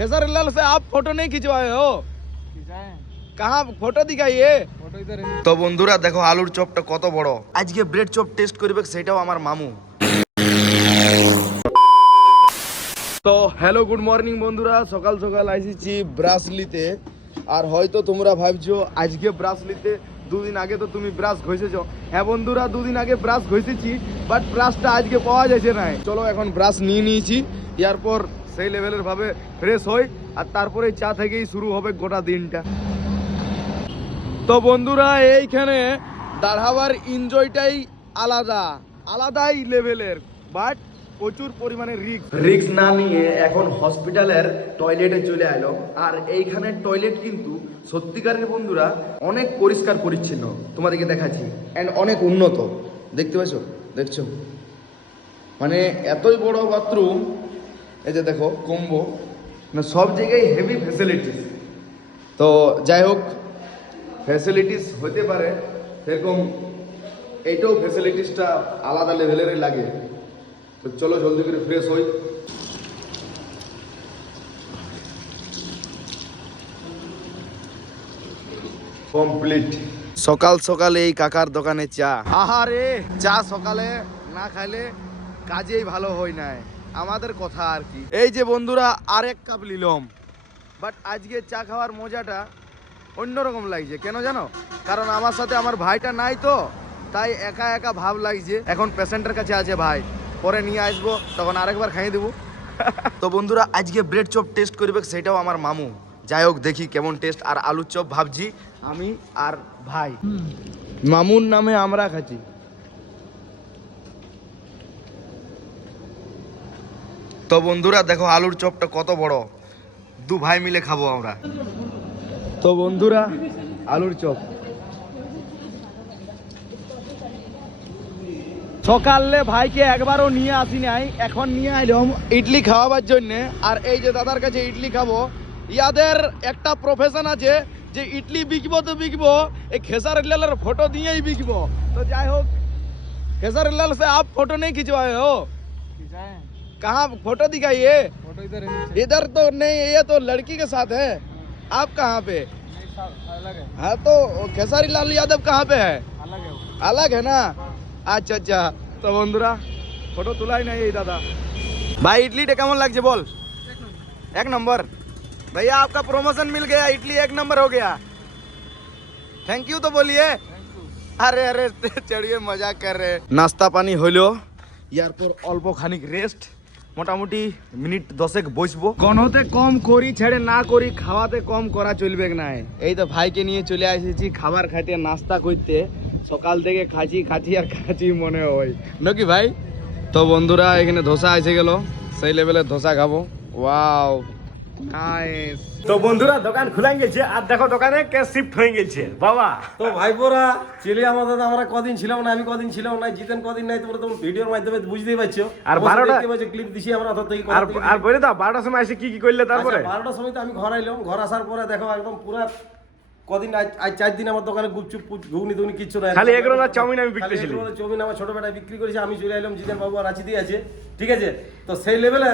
केसरीलाल से आप फोटो नहीं खिंचवाए हो? कहाँ फोटो दिखाइए। তো বন্ধুরা দেখো আলুর চপটা কত বড়। আজকে ব্রেড চপ টেস্ট করবে সেটাও আমার মামু। তো হ্যালো গুড মর্নিং বন্ধুরা, সকাল সকাল আসিছি ব্রাসলিতে। আর হয়তো তোমরা ভাবছো আজকে ব্রাসলিতে, দুদিন আগে তো তুমি ব্রাশ ঘষেছো। হ্যাঁ বন্ধুরা, দুদিন আগে ব্রাশ ঘষেছি, বাট ব্রাশটা আজকে পাওয়া যাচ্ছে না। চলো এখন ব্রাশ নিয়ে নিয়েছি, এরপর সেই লেভেলের ভাবে ফ্রেশ হই, আর তারপরে চা থেকেই শুরু হবে গোটা দিনটা। তো বন্ধুরা এইখানে দাঁড়াবার এনজয়টাই আলাদাই লেভেলের, বাট প্রচুর পরিমাণে রিস্ক না নিয়ে এখন হসপিটালের টয়লেটে চলে এলো। আর এইখানে টয়লেট কিন্তু সত্যিকারের বন্ধুরা অনেক পরিষ্কার পরিচ্ছন্ন, তোমাদেরকে দেখাচ্ছি, অ্যান্ড অনেক উন্নত। দেখতে পাচ্ছ, দেখছো মানে এতই বড় বাথরুম। এই যে দেখো কম্বো, মানে সব জায়গায় হেভি ফ্যাসিলিটিস। তো যাই হোক, ফ্যাসিলিটিস হতে পারে সেরকম এইটাও ফ্যাসিলিটিসটা আলাদা লেভেলেরই লাগে। তো চলো জলদি করে ফ্রেশ হই। কমপ্লিট। সকাল সকালে এই কাকার দোকানে চা। আহারে, চা সকালে না খাইলে কাজেই ভালো হয় না, আমাদের কথা আর কি। এই যে বন্ধুরা আরেক কাপ নিলাম, বাট আজকে চা খাওয়ার মজাটা অন্যরকম লাগছে। কেন জানো? কারণ আমার সাথে আমার ভাইটা নাই, তো তাই একা একা ভাব লাগছে। এখন পেশেন্টের কাছে আছে ভাই, পরে নিয়ে আসবো, তখন আরেকবার খাইয়ে দেবো। তো বন্ধুরা আজকে ব্রেড চপ টেস্ট করবে সেটাও আমার মামু। যাই হোক দেখি কেমন টেস্ট। আর আলুর চপ ভাবছি আমি আর ভাই, মামুর নামে আমরা খাচ্ছি। তো বন্ধুরা দেখো আলুর চপটা কত বড়, দু ভাই মিলে খাবো আমরা। তো বন্ধুরা আলুর চপ সকালে ভাইকে একবারও নিয়ে আসি নাই, এখন নিয়ে আইলাম ইডলি খাওয়াবার জন্য। আর এই যে দাদার কাছে ইডলি খাবো, ইয়াদের একটা প্রফেশন আছে যে ইডলি বিকবো তো বিকবো, এই খেসারিলালের फोटो দিয়েই বিকবো। তো যাই হোক, खेसारीलाल से आप फोटो नहीं खिंचवाए हो? कहाँ फोटो दिखाइए। इधर तो नहीं, ये तो लड़की के साथ है। आप कहाँ पे? हाँ तो खेसारीलाल यादव कहाँ पे है? अलग है ना। अच्छा अच्छा। तो बंधुरा फोटो तुलाई नहीं दादा। भाई इडली केमन लगे बोल? एक नंबर। भैया आपका प्रमोशन मिल गया, इडली एक नंबर हो गया। थैंक यू तो बोलिए। अरे अरे चढ़िए, मजाक कर रहे। नाश्ता पानी हलो, यारपर अल्प खानिक रेस्ट, মোটামুটি মিনিট 10 বসবো। কোনতে কম করি ছেড়ে না করি, খাওয়াতে কম করা চলবে না। এই তো ভাইকে নিয়ে চলে এসেছি খাবার খাইতে, নাস্তা করতে। সকাল থেকে খাচ্ছি আর খাচ্ছি মনে হয় নাকি ভাই। তো বন্ধুরা এখানে ধোসা এসে গেল, সেই লেভেলের ধোসা খাবো। Wow nice. তো বন্ধুরা দোকান খুলে গেছে, আর দেখো দোকানে কে শিফট হয়ে গেছে বাবা। তো ভাইপোরা চলে আমাদের, আমরা কদিন ছিলাম না, আমি কদিন ছিলাম না, জিতেন কদিন নাই, তোমরা তো ভিডিওর মাধ্যমে বুঝতেই পারছো। আর 12টা ক্লিপ দিছি আমরা অত থেকে। আর বলে দাও 12টার সময় এসে কি করলে তারপরে? 12টার সময় তো আমি ঘর আইলাম, ঘর আসার পরে দেখো একদম পুরা কদিন আজ 4 দিন আমার দোকানে গুপচুপ ঘুগনি টুগনি কিচ্ছু নাই, খালি এগরোল আর চাউমিন আমি বিক্রি ছিল। চাউমিন আমার ছোট বেটা বিক্রি করেছে, আমি চলে আইলাম, জিতেন বাবু আর রাঁচি দিয়ে আছে, ঠিক আছে। তো সেই লেভেলে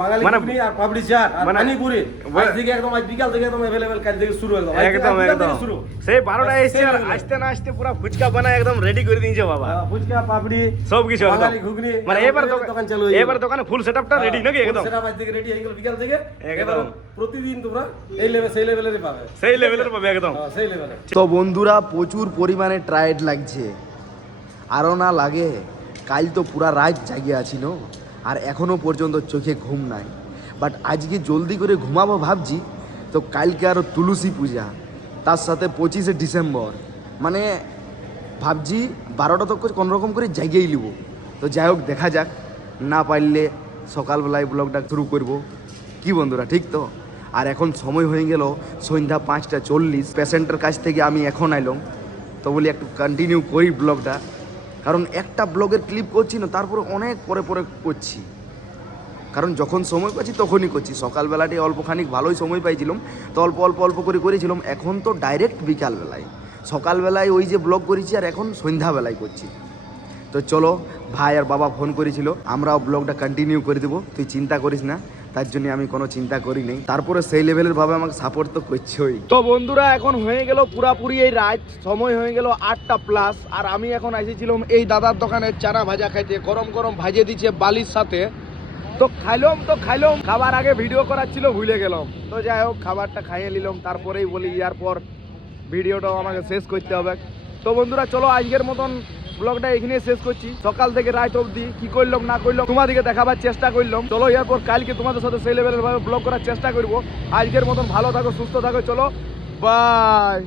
বাঙালি ঘুগনি আর পাপড়ি চাট আর পানিপুরি আজ থেকে একদম, আজ বিকাল থেকে একদম अवेलेबल, কাল থেকে শুরু একদম শুরু। সেই 12টা এসে আর আসতে না আসতে পুরো ফুচকা বানায় একদম রেডি করে দিয়েছে বাবা। ফুচকা পাপড়ি সব কিছু বাঙালি ঘুগনি, মানে এবার দোকান চালু হয়ে, এবার দোকানে ফুল সেটআপটা রেডি নাকি একদম। সেটআপ আজ থেকে রেডি হয়ে গেল বিকাল থেকে একদম। প্রতিদিন তোমরা এই লেভেল সেই লেভেলেরই পাবে, সেই লেভেলের পাবে একদম, সেই লেভেলে। তো বন্ধুরা প্রচুর পরিমাণে টায়ার্ড লাগছে, আরও না লাগে। কাল তো পুরা রাত জাগিয়ে আছি নো, আর এখনো পর্যন্ত চোখে ঘুম নাই। বাট আজকে জলদি করে ঘুমাবো ভাবছি। তো কালকে আরও তুলসী পূজা, তার সাথে 25শে ডিসেম্বর, মানে ভাবছি 12টা তক কোনোরকম করে জাগিয়েই নিব। তো যাই হোক দেখা যাক, না পারলে সকালবেলায় ব্লগটা শুরু করব। কি বন্ধুরা ঠিক তো? আর এখন সময় হয়ে গেল সন্ধ্যা 5:40। পেশেন্টের কাছ থেকে আমি এখন আইলাম, তো বলি একটু কন্টিনিউ করি ব্লগটা, কারণ একটা ব্লগের ক্লিপ করছি না, তারপরে অনেক পরে করছি। কারণ যখন সময় পাচ্ছি তখনই করছি। সকালবেলাটি অল্পখানিক ভালোই সময় পাইছিলাম, তো অল্প করে করেছিলাম। এখন তো ডাইরেক্ট বিকালবেলায়, সকালবেলায় ওই যে ব্লগ করেছি, আর এখন সন্ধ্যাবেলায় করছি। তো চলো, ভাই আর বাবা ফোন করেছিল, আমরাও ব্লগটা কন্টিনিউ করে দেবো, তুই চিন্তা করিস না। তার জন্য আমি কোনো চিন্তা করি নাই। তারপরে সেই লেভেলের ভাবে আমাকে সাপোর্ট তো করছেই। তো বন্ধুরা এখন হয়ে গেল পুরাপুরি এই রাত, সময় হয়ে গেল 8টা প্লাস। আর আমি এখন এসেছিলাম এই দাদার দোকানে চানা ভাজা খাইতে, গরম গরম ভাজে দিচ্ছে বালির সাথে। তো খাইলাম, খাবার আগে ভিডিও করার ছিল, ভুলে গেলাম। তো যাই হোক খাবারটা খাইয়ে নিলাম, তারপরেই বলি ইয়ার পর ভিডিওটাও আমাকে শেষ করতে হবে। তো বন্ধুরা চলো আজকের মতন ব্লগটা এখানে শেষ করছি। সকাল থেকে রাত অবধি কি করলাম না করলাম তোমাদেরকে দেখাবার চেষ্টা করলাম। চলো এরপর কালকে তোমাদের সাথে সেই লেভেলের ভাবে ব্লগ করার চেষ্টা করবো। আজকের মতন ভালো থাকো, সুস্থ থাকো, চলো বাই।